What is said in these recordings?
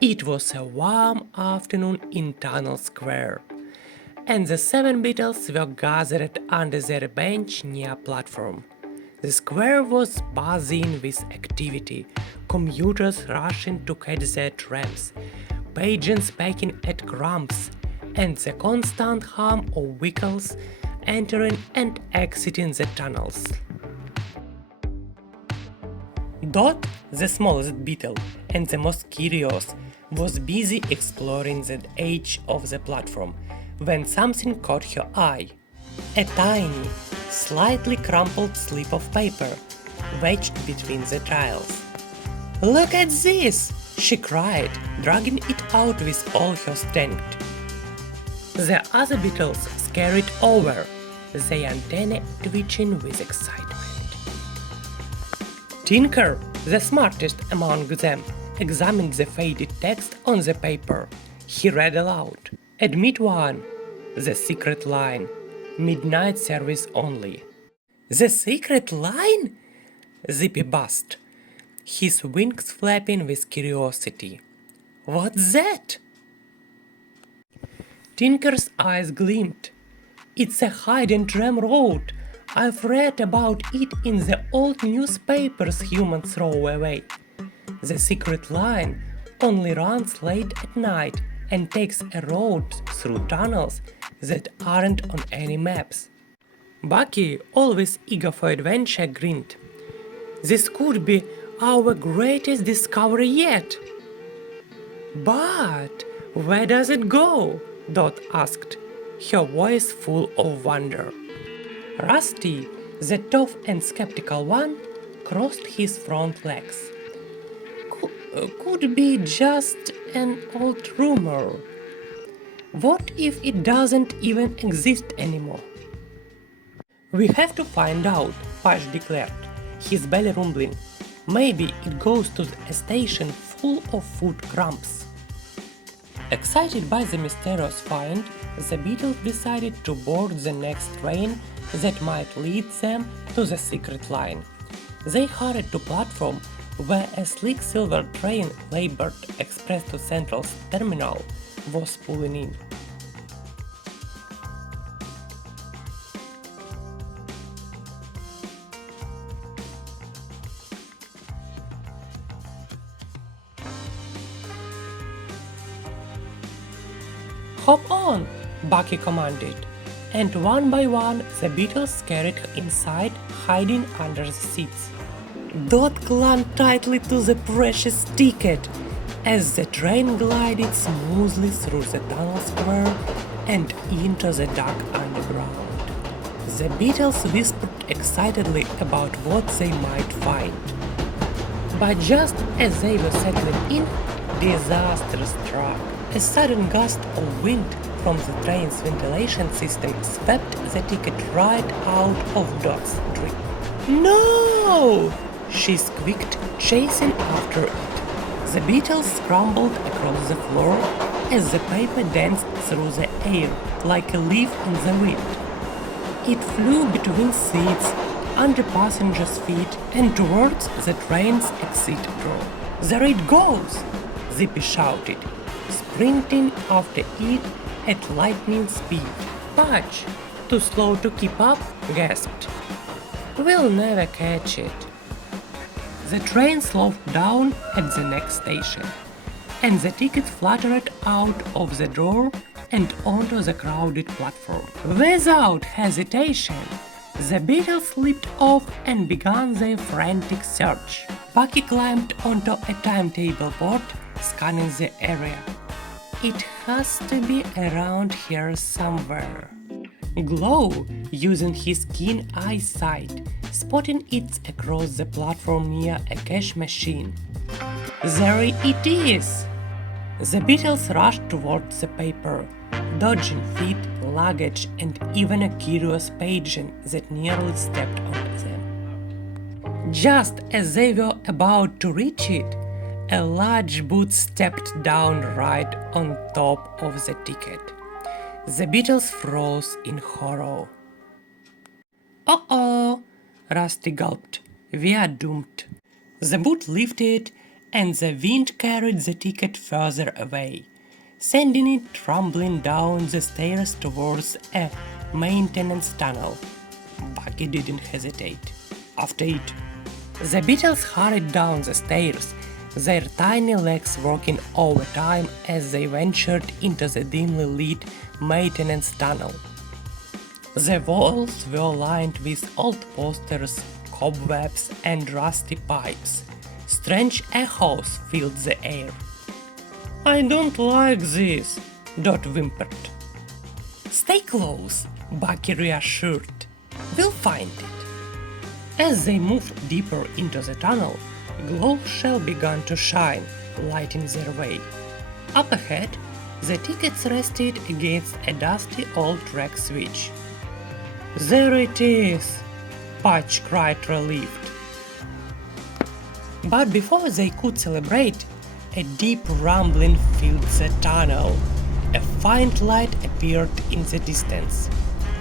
It was a warm afternoon in Tunnel Square, and the 7 beetles were gathered under their bench near platform. The square was buzzing with activity, commuters rushing to catch their trams, pigeons pecking at crumbs, and the constant hum of vehicles entering and exiting the tunnels. Dot, the smallest beetle and the most curious, was busy exploring the edge of the platform when something caught her eye. A tiny, slightly crumpled slip of paper wedged between the tiles. "Look at this!" she cried, dragging it out with all her strength. The other beetles scurried over, their antennae twitching with excitement. Tinker, the smartest among them, examined the faded text on the paper. He read aloud. "Admit one. The secret line. Midnight service only." "The secret line?" Zippy buzzed, his wings flapping with curiosity. "What's that?" Tinker's eyes gleamed. "It's a hidden tram road. I've read about it in the old newspapers humans throw away. The secret line only runs late at night and takes a road through tunnels that aren't on any maps." Bucky, always eager for adventure, grinned. "This could be our greatest discovery yet." "But where does it go?" Dot asked, her voice full of wonder. Rusty, the tough and skeptical one, crossed his front legs. Could be just an old rumor. What if it doesn't even exist anymore?" "We have to find out," Pash declared, his belly rumbling. "Maybe it goes to a station full of food crumbs." Excited by the mysterious find, the beetles decided to board the next train that might lead them to the secret line. They hurried to platform where a sleek silver train labored express to Central's terminal was pulling in. "Hop on!" Bucky commanded, and one by one the beetles carried her inside, hiding under the seats. Dot clung tightly to the precious ticket as the train glided smoothly through the tunnel square and into the dark underground. The beetles whispered excitedly about what they might find. But just as they were settling in, disaster struck. A sudden gust of wind from the train's ventilation system swept the ticket right out of Dot's tree. "No!" she squeaked, chasing after it. The beetles scrambled across the floor as the paper danced through the air like a leaf in the wind. It flew between seats, under passengers' feet, and towards the train's exit door. "There it goes!" Zippy shouted, sprinting after it at lightning speed. Patch, too slow to keep up, gasped. "We'll never catch it." The train slowed down at the next station, and the tickets fluttered out of the door and onto the crowded platform. Without hesitation, the beetles leaped off and began their frantic search. Bucky climbed onto a timetable board, scanning the area. "It has to be around here somewhere." Glow, using his keen eyesight, spotting it across the platform near a cash machine. "There it is!" The beetles rushed towards the paper, dodging feet, luggage, and even a curious pigeon that nearly stepped on them. Just as they were about to reach it, a large boot stepped down right on top of the ticket. The beetles froze in horror. "Uh-oh!" Rusty gulped. "We are doomed." The boot lifted and the wind carried the ticket further away, sending it tumbling down the stairs towards a maintenance tunnel. Bucky didn't hesitate. After it, the beetles hurried down the stairs, their tiny legs working overtime as they ventured into the dimly lit maintenance tunnel. The walls were lined with old posters, cobwebs, and rusty pipes. Strange echoes filled the air. "I don't like this," Dot whimpered. "Stay close," Bucky reassured. "We'll find it." As they moved deeper into the tunnel, glow shell began to shine, lighting their way. Up ahead, the tickets rested against a dusty old track switch. "There it is!" Patch cried relieved. But before they could celebrate, a deep rumbling filled the tunnel. A faint light appeared in the distance.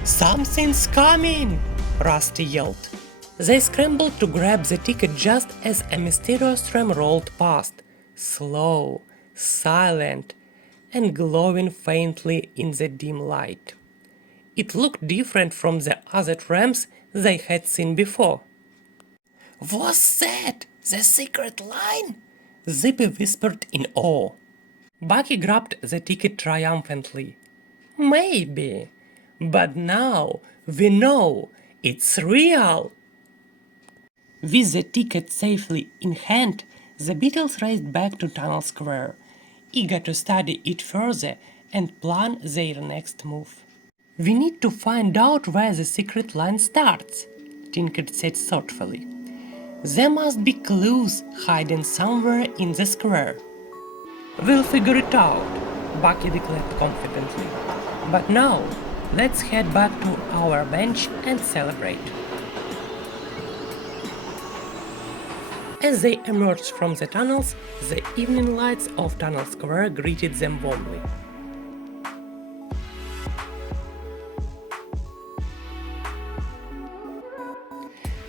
"Something's coming!" Rusty yelled. They scrambled to grab the ticket just as a mysterious tram rolled past, slow, silent, and glowing faintly in the dim light. It looked different from the other trams they had seen before. "Was that the secret line?" Zippy whispered in awe. Bucky grabbed the ticket triumphantly. "Maybe, but now we know it's real!" With the ticket safely in hand, the beetles raced back to Tunnel Square, eager to study it further and plan their next move. "We need to find out where the secret line starts," Tinker said thoughtfully. "There must be clues hidden somewhere in the square." "We'll figure it out," Bucky declared confidently. "But now, let's head back to our bench and celebrate." As they emerged from the tunnels, the evening lights of Tunnel Square greeted them warmly.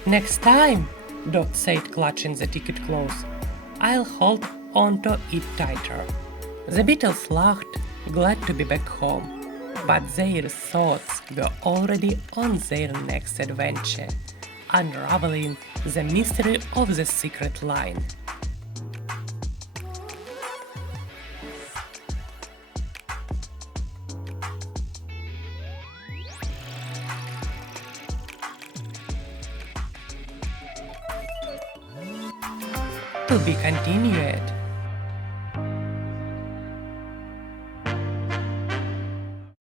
"Next time," Dot said, clutching the ticket close, "I'll hold onto it tighter." The beetles laughed, glad to be back home, but their thoughts were already on their next adventure, unraveling the mystery of the secret line. To be continued.